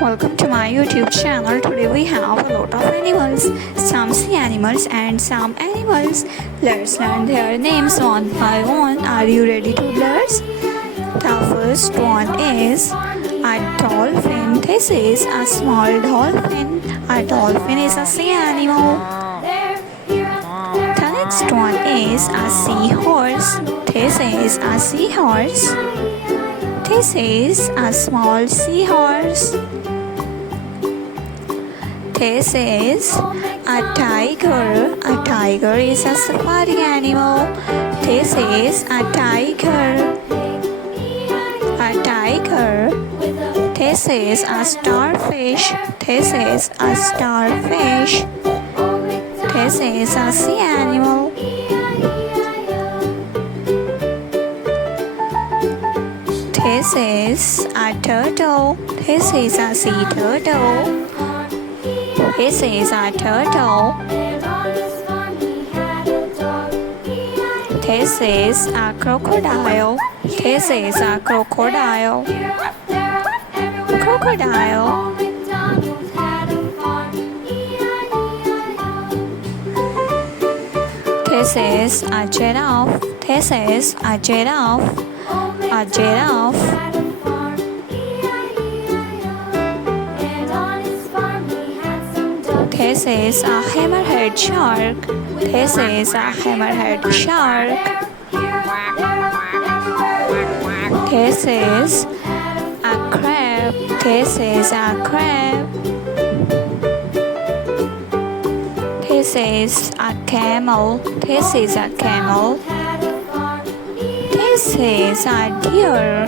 Welcome to my YouTube channel. Today we have a lot of animals, some sea animals and some animals. Let's learn their names one by one. Are you ready, toddlers? The first one is a dolphin. This is a small dolphin. A dolphin is a sea animal. The next one is a seahorse. This is a seahorse. This is a small seahorse. This is a tiger. A tiger is a safari animal. This is a tiger. A tiger. This is a starfish. This is a starfish. This is a sea animal. This is a turtle. This is a sea turtle. This is a turtle. This is a crocodile. This is a crocodile. Crocodile. This is a giraffe. This is a giraffe. A giraffe. This is a hammerhead shark. This is a hammerhead shark. This is a crab. This is a crab. This is a camel. This is a camel. This is a deer.